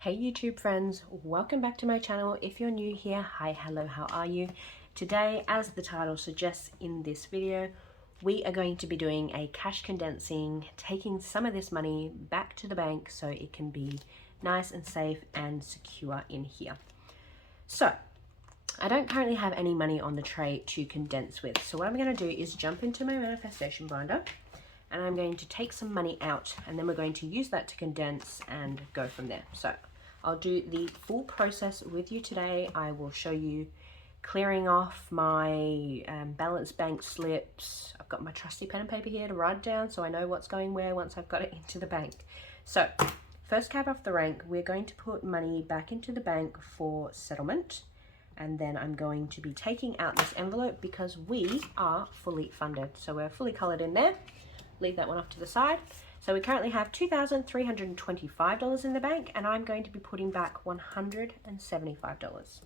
Hey YouTube friends, welcome back to my channel. If you're new here, hi, hello, how are you? Today, as the title suggests in this video, we are going to be doing a cash condensing, taking some of this money back to the bank so it can be nice and safe and secure in here. So, I don't currently have any money on the tray to condense with. So what I'm going to do is jump into my manifestation binder and I'm going to take some money out and then we're going to use that to condense and go from there. So I'll do the full process with you today. I will show you clearing off my balance bank slips. I've got my trusty pen and paper here to write down so I know what's going where once I've got it into the bank. So first cab off the rank, we're going to put money back into the bank for settlement. And then I'm going to be taking out this envelope because we are fully funded. So we're fully colored in there. Leave that one off to the side. So we currently have $2,325 in the bank and I'm going to be putting back $175.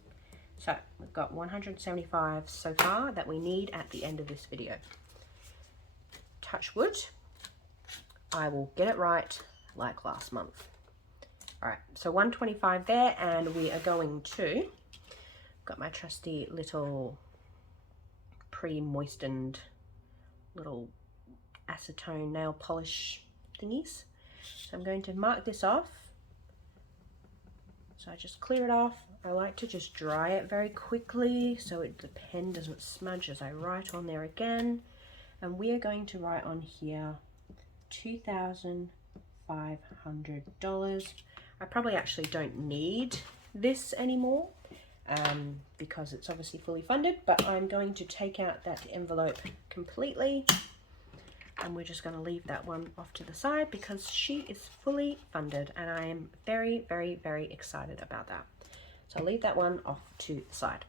So we've got 175 so far that we need at the end of this video. Touch wood, I will get it right like last month. All right, so 125 there and we are going to, got my trusty little pre-moistened little acetone nail polish thingies. So I'm going to mark this off. So I just clear it off. I like to just dry it very quickly so the pen doesn't smudge as I write on there again. And we are going to write on here $2,500. I probably actually don't need this anymore because it's obviously fully funded, but I'm going to take out that envelope completely. And we're just going to leave that one off to the side because she is fully funded and I am very, very, very excited about that. So I'll leave that one off to the side.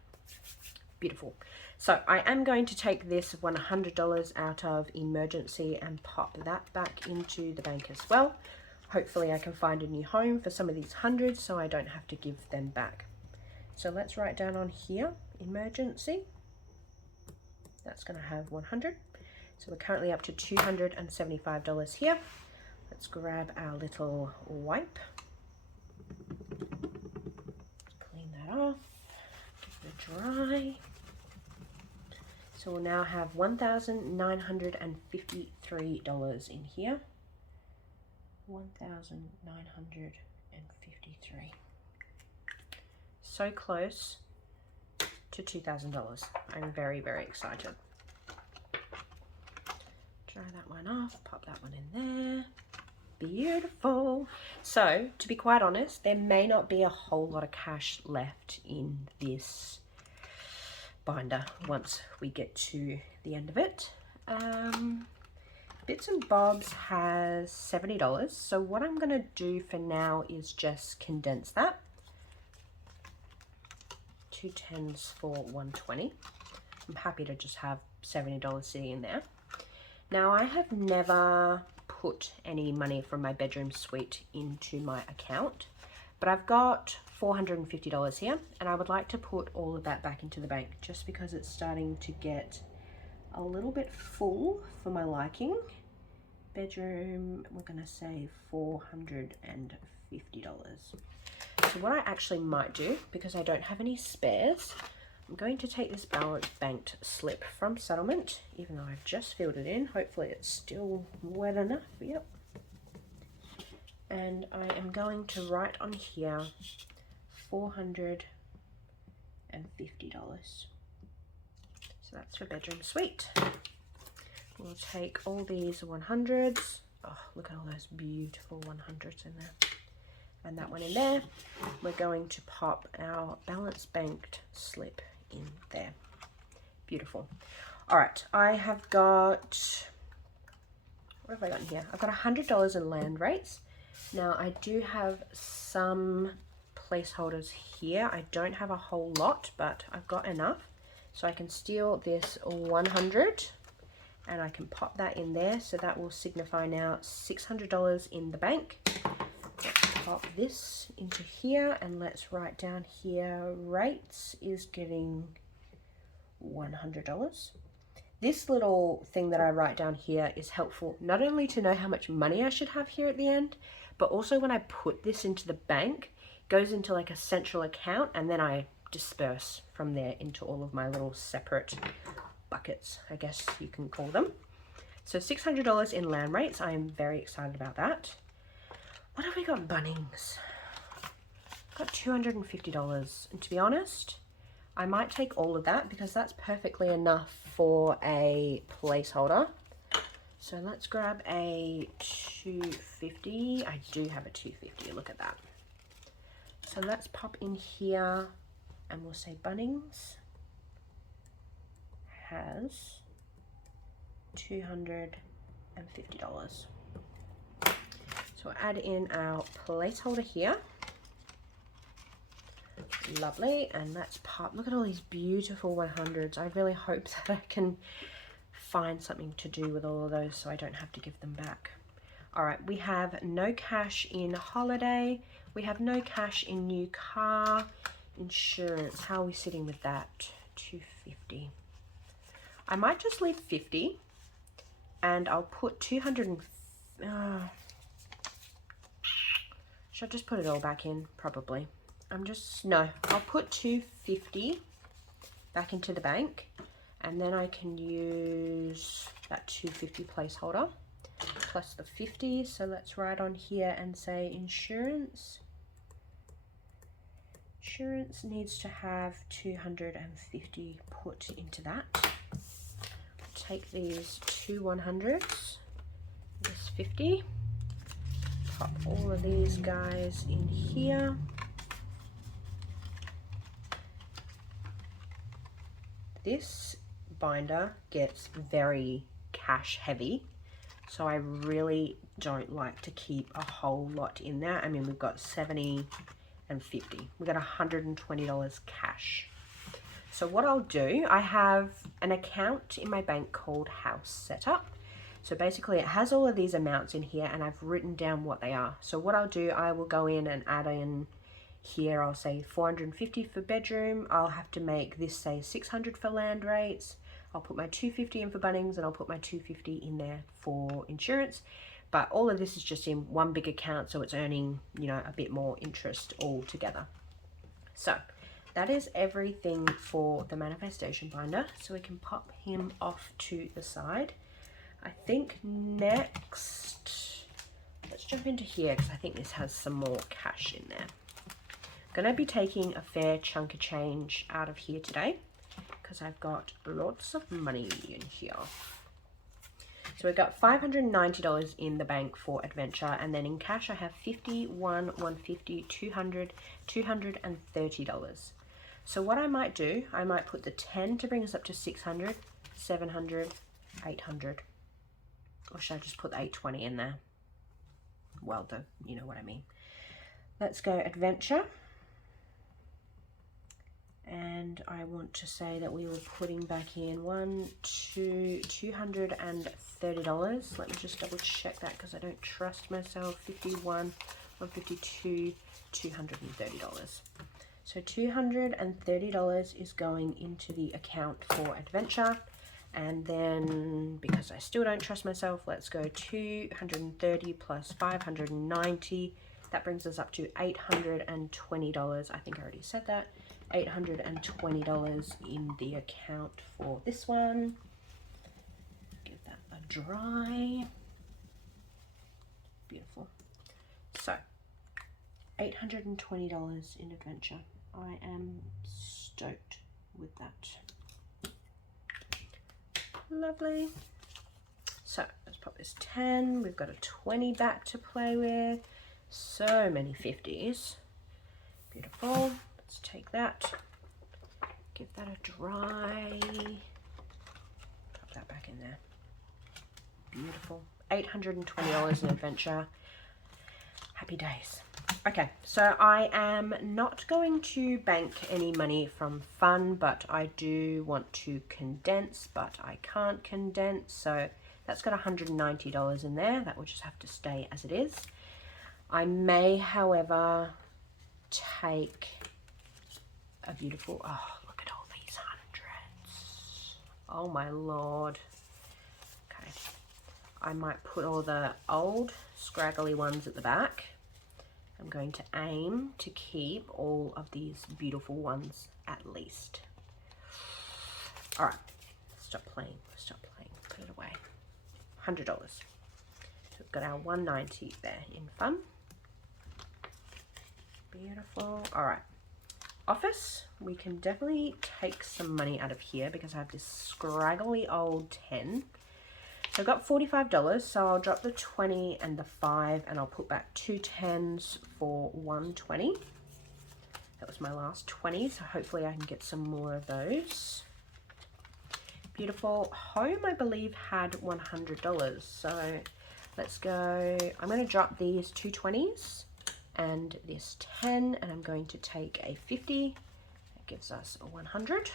Beautiful. So I am going to take this $100 out of emergency and pop that back into the bank as well. Hopefully I can find a new home for some of these hundreds so I don't have to give them back. So let's write down on here, emergency. That's going to have 100. So we're currently up to $275 here. Let's grab our little wipe. Clean that off, give it a dry. So we'll now have $1,953 in here. 1,953. So close to $2,000. I'm very, very excited. Dry that one off, pop that one in there. Beautiful. So, to be quite honest, there may not be a whole lot of cash left in this binder once we get to the end of it. Bits and Bobs has $70. So what I'm going to do for now is just condense that. 2 10s for 120. I'm happy to just have $70 sitting in there. Now I have never put any money from my bedroom suite into my account, but I've got $450 here and I would like to put all of that back into the bank just because it's starting to get a little bit full for my liking. Bedroom, we're going to say $450. So what I actually might do, because I don't have any spares, I'm going to take this balance banked slip from settlement, even though I've just filled it in. Hopefully it's still wet enough. Yep. And I am going to write on here $450. So that's for bedroom suite. We'll take all these 100s. Oh, look at all those beautiful 100s in there. And that one in there. We're going to pop our balance banked slip in there. Beautiful. All right, I have got, what have I got in here? I've got $100 in land rates. Now I do have some placeholders here. I don't have a whole lot, but I've got enough. So I can steal this 100 and I can pop that in there. So that will signify now $600 in the bank. Pop this into here and let's write down here rates is getting $100. This little thing that I write down here is helpful not only to know how much money I should have here at the end, but also when I put this into the bank, goes into like a central account, and then I disperse from there into all of my little separate buckets, I guess you can call them. So $600 in land rates. I am very excited about that. What have we got? Bunnings. Got $250, and to be honest, I might take all of that because that's perfectly enough for a placeholder. So let's grab a 250. I do have a 250, look at that. So let's pop in here and we'll say Bunnings has $250. So we'll add in our placeholder here. Lovely, and let's pop, look at all these beautiful 100s. I really hope that I can find something to do with all of those so I don't have to give them back. All right, we have no cash in holiday. We have no cash in new car. Insurance, how are we sitting with that? 250. I might just leave 50 and I'll put 200 and, should I just put it all back in? Probably. No, I'll put 250 back into the bank, and then I can use that 250 placeholder plus the 50. So let's write on here and say insurance. Insurance needs to have 250 put into that. Take these two 100s, this 50, pop all of these guys in here. This binder gets very cash heavy, so I really don't like to keep a whole lot in there. I mean, we've got 70 and 50. We've got $120 cash. So what I'll do, I have an account in my bank called House Setup. So basically it has all of these amounts in here and I've written down what they are. So what I'll do, I will go in and add in here, I'll say 450 for bedroom. I'll have to make this say 600 for land rates. I'll put my 250 in for Bunnings, and I'll put my 250 in there for insurance. But all of this is just in one big account, so it's earning, you know, a bit more interest all together. So that is everything for the manifestation binder. So we can pop him off to the side. I think next, let's jump into here because I think this has some more cash in there. Going to be taking a fair chunk of change out of here today because I've got lots of money in here. So we've got $590 in the bank for adventure, and then in cash I have 50, 150, 200, $230. So what I might do, I might put the 10 to bring us up to 600, 700, 800. Or should I just put the 820 in there? Well, you know what I mean. Let's go adventure. And I want to say that we were putting back in $230. Let me just double check that because I don't trust myself. 51, 152, $230. So $230 is going into the account for adventure. And then, because I still don't trust myself, let's go 230 plus 590. That brings us up to $820. I think I already said that. $820 in the account for this one. Give that a dry. Beautiful. So, $820 in adventure. I am stoked with that. Lovely. So, let's pop this 10. We've got a 20 back to play with. So many 50s. Beautiful. Let's take that, give that a dry, drop that back in there. Beautiful. $820 in adventure. Happy days. Okay, so I am not going to bank any money from fun, but I do want to condense, but I can't condense, so that's got $190 in there. That will just have to stay as it is. I may, however, take a beautiful, oh, look at all these 100s. Oh my lord. Okay, I might put all the old scraggly ones at the back, I'm going to aim to keep all of these beautiful ones at least. All right, stop playing, put it away. $100. So we've got our 190 there in fun. Beautiful. All right, office, we can definitely take some money out of here because I have this scraggly old 10. So I've got $45, so I'll drop the 20 and the 5 and I'll put back 2 10s for 120. That was my last 20, so hopefully I can get some more of those. Beautiful. Home, I believe, had $100, so let's go. I'm going to drop these 2 20s and this 10, and I'm going to take a 50. That gives us a 100.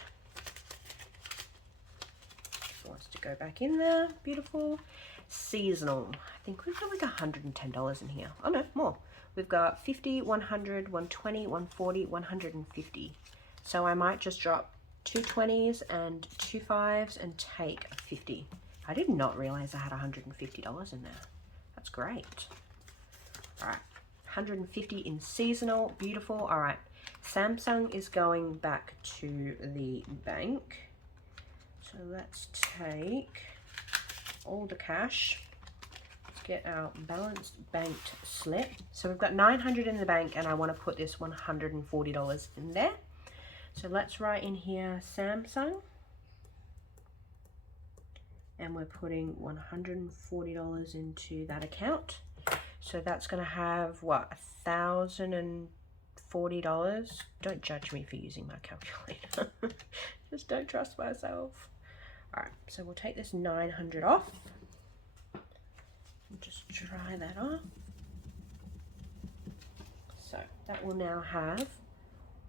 Wants to go back in there. Beautiful. Seasonal, I think we've got like $110 in here. Oh no, more. We've got 50, 100, 120, 140, 150. So I might just drop 2 20s and 2 5s and take a 50. I did not realize I had $150 in there. That's great. All right, 150 in seasonal. Beautiful. All right, Samsung is going back to the bank. So let's take all the cash. Let's get our balanced banked slip. So we've got $900 in the bank and I want to put this $140 in there. So let's write in here Samsung. And we're putting $140 into that account. So that's going to have, what, $1,040? Don't judge me for using my calculator. Just don't trust myself. All right, so we'll take this 900 off. And just dry that off. So that will now have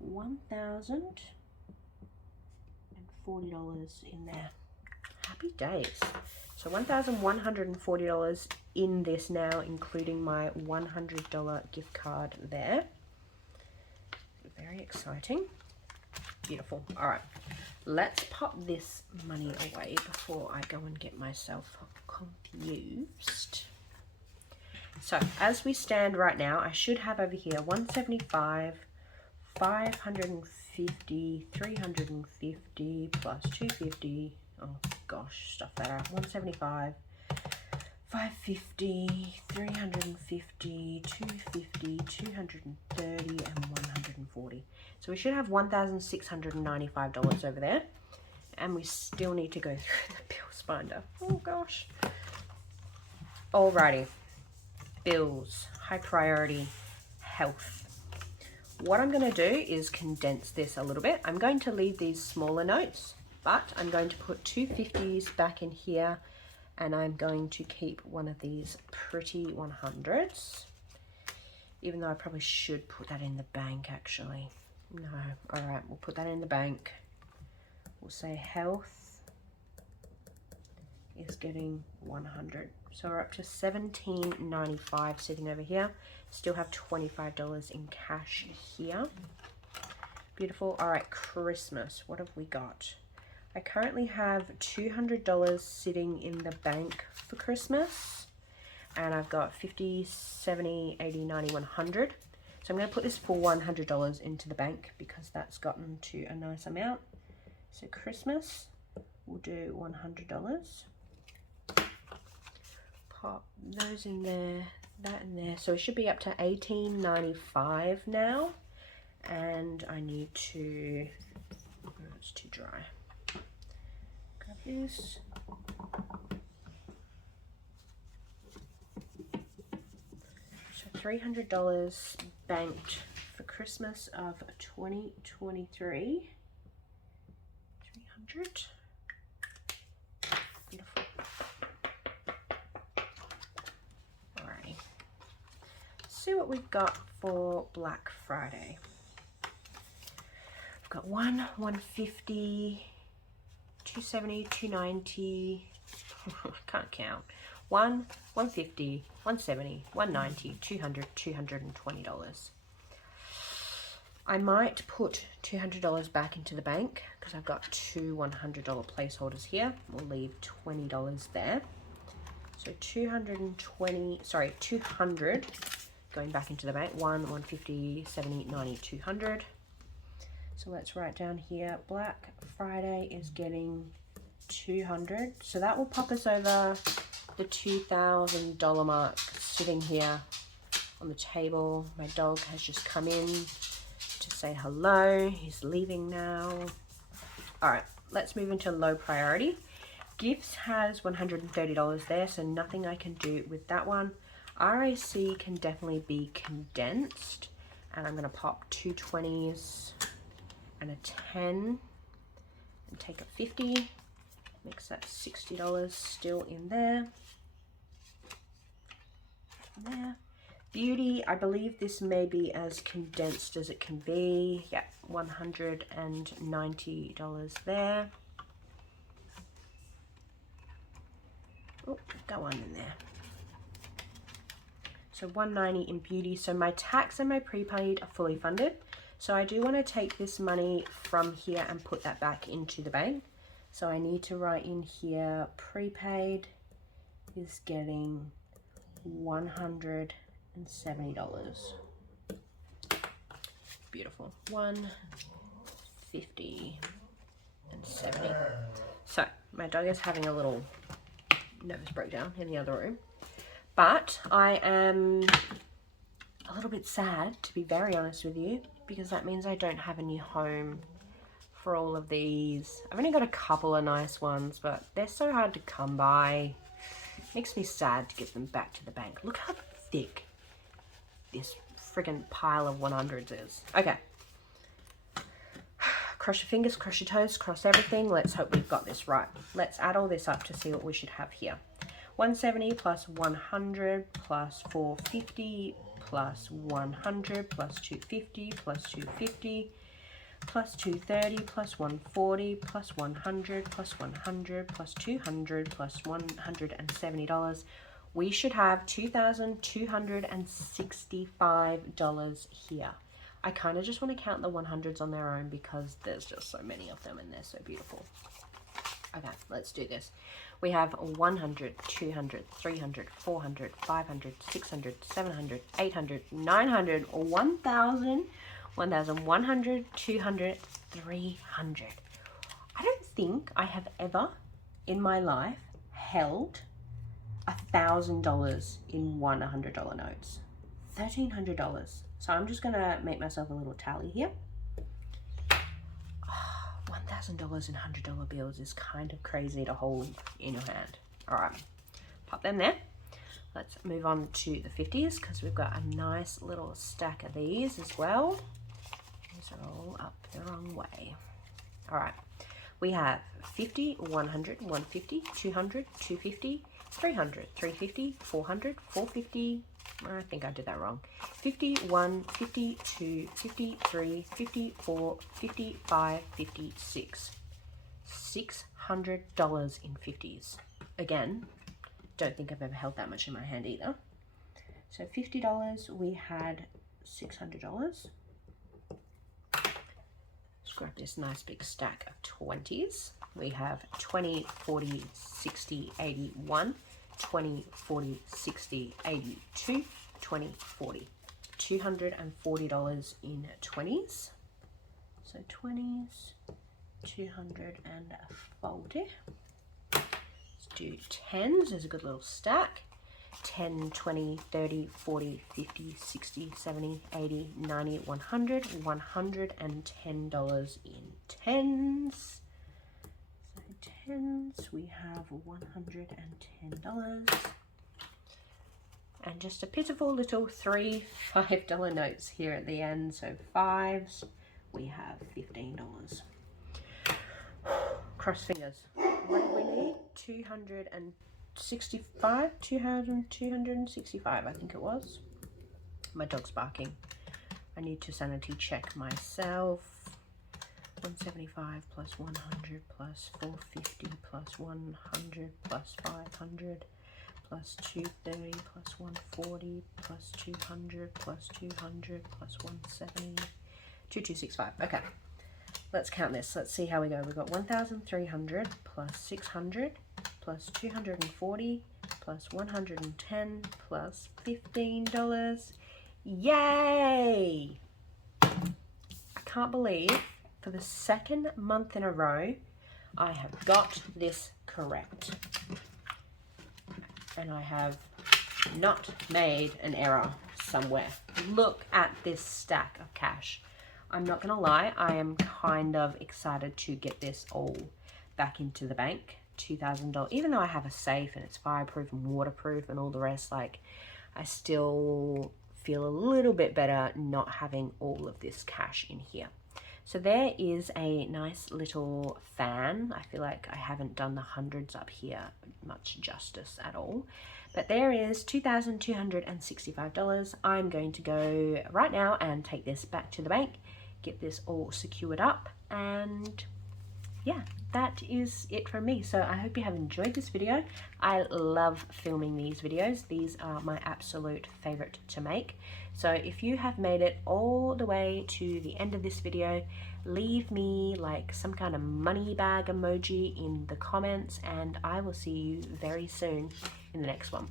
$1,040 in there. Happy days. So $1,140 in this now, including my $100 gift card there. Very exciting. Beautiful. All right, let's pop this money away before I go and get myself confused. So as we stand right now, I should have over here 175, 550, 350 plus 250. Oh gosh, stuff that out. 175, 550, 350, 250, 230, and 140. So we should have $1,695 over there. And we still need to go through the bills binder. Oh gosh. Alrighty. Bills, high priority, health. What I'm going to do is condense this a little bit. I'm going to leave these smaller notes, but I'm going to put 2 50s back in here, and I'm going to keep one of these pretty 100s, even though I probably should put that in the bank actually. No, all right, we'll put that in the bank. We'll say health is getting 100. So we're up to $17.95 sitting over here. Still have $25 in cash here. Beautiful. All right, Christmas. What have we got? I currently have $200 sitting in the bank for Christmas. And I've got 50, 70, 80, 90, 100. So I'm going to put this for $100 into the bank because that's gotten to a nice amount. So Christmas, we'll do $100. Pop those in there, that in there. So it should be up to $18.95 now. And I need to, oh, it's too dry. Grab this. So $300 banked for Christmas of 2023. 300. Beautiful. Alrighty. See what we've got for Black Friday. We've got 150, 270, 290. Can't count. 150, 170, 190, 200, $220. I might put $200 back into the bank because I've got 2 $100 placeholders here. We'll leave $20 there. So 200 going back into the bank. 1, 150, 70, 90, 200. So let's write down here, Black Friday is getting 200. So that will pop us over the $2,000 mark, sitting here on the table. My dog has just come in to say hello. He's leaving now. All right, let's move into low priority. Gifts has $130 there, so nothing I can do with that one. RAC can definitely be condensed, and I'm going to pop 2 20s and a 10 and take a 50. Makes that $60 still in there. There. Beauty, I believe this may be as condensed as it can be. Yeah, $190 there. Oh, go on in there. So $190 in beauty. So my tax and my prepaid are fully funded. So I do want to take this money from here and put that back into the bank. So I need to write in here, prepaid is getting $170. Beautiful. 150 and 70. So my dog is having a little nervous breakdown in the other room, but I am a little bit sad, to be very honest with you, because that means I don't have a new home for all of these. I've only got a couple of nice ones, but they're so hard to come by. Makes me sad to get them back to the bank. Look how thick this friggin' pile of 100s is. Okay. Cross your fingers, cross your toes, cross everything. Let's hope we've got this right. Let's add all this up to see what we should have here. 170 plus 100 plus 450 plus 100 plus 250 plus 250 plus 230 plus 140 plus 100 plus 100 plus 200 plus $170. We should have $2,265 here. I kind of just want to count the 100s on their own because there's just so many of them and they're so beautiful. Okay, let's do this. We have 100, 200, 300, 400, 500, 600, 700, 800, 900, 1,000, 1,100, 200, 300. I don't think I have ever in my life held $1,000 in $100 notes. $1,300. So I'm just gonna make myself a little tally here. $1,000 in $100 bills is kind of crazy to hold in your hand. All right, pop them there. Let's move on to the 50s because we've got a nice little stack of these as well. These are all up the wrong way. All right, we have 50, 100, 150, 200, 250, 300, 350, 400, 450, I think I did that wrong. 51, 52, 53, 54, 55, 56. $600 in 50s. Again, don't think I've ever held that much in my hand either. So $50, we had $600. Let's grab this nice big stack of 20s. We have 20, 40, 60, 81. 20, 40, 60, 82, 20, 40. $240 in 20s. So 20s, 240. Let's do 10s. There's a good little stack. 10, 20, 30, 40, 50, 60, 70, 80, 90, 100. $110 in 10s. 10s, we have $110, and just a pitiful little 3 $5 notes here at the end. So 5s, we have $15. Cross fingers. What do we need? 265, 265, I think it was. My dog's barking. I need to sanity check myself. 175 plus 100 plus 450 plus 100 plus 500 plus 230 plus 140 plus 200 plus 200 plus 170, 2265. Okay, let's count this. Let's see how we go. We've got 1,300 plus 600 plus 240 plus 110 plus $15 Yay! I can't believe for the second month in a row, I have got this correct. And I have not made an error somewhere. Look at this stack of cash. I'm not gonna lie, I am kind of excited to get this all back into the bank. $2,000, even though I have a safe and it's fireproof and waterproof and all the rest, like, I still feel a little bit better not having all of this cash in here. So there is a nice little fan. I feel like I haven't done the hundreds up here much justice at all. But there is $2,265. I'm going to go right now and take this back to the bank, get this all secured up, and yeah, that is it from me. So I hope you have enjoyed this video. I love filming these videos. These are my absolute favorite to make. So if you have made it all the way to the end of this video, leave me like some kind of money bag emoji in the comments, and I will see you very soon in the next one.